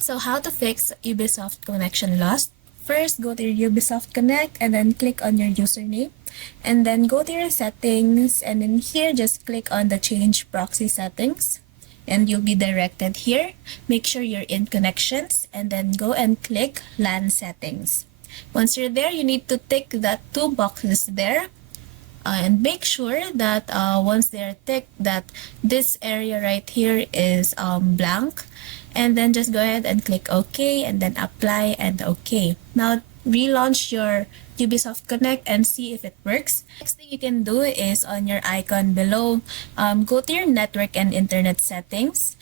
So how to fix Ubisoft connection lost? First, go to your Ubisoft Connect and then click on your username. And then go to your settings, and then here just click on the change proxy settings. And you'll be directed here. Make sure you're in connections and then go and click LAN settings. Once you're there, you need to tick that two boxes there. And make sure that once they're ticked, that this area right here is blank, and then just go ahead and click OK and then apply and OK. Now relaunch your Ubisoft Connect and see if it works. Next thing you can do is on your icon below, go to your network and internet settings.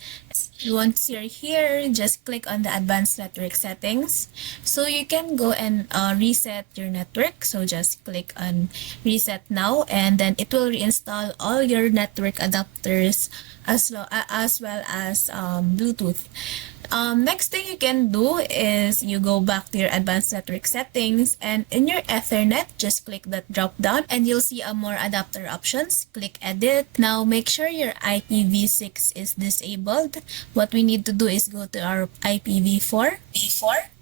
Once you're here, just click on the advanced network settings. So you can go and reset your network. So just click on reset now, and then it will reinstall all your network adapters as well as Bluetooth. Next thing you can do is you go back to your advanced network settings, and in your Ethernet, just click that drop down and you'll see a more adapter options. Click edit. Now make sure your IPv6 is disabled. What we need to do is go to our IPv4.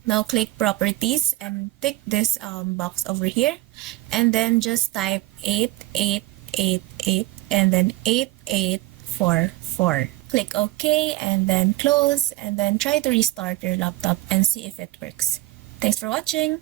Now click properties and tick this box over here, and then just type 8888 and then 8844. Click OK and then close, and then try to restart your laptop and see if it works. Thanks for watching!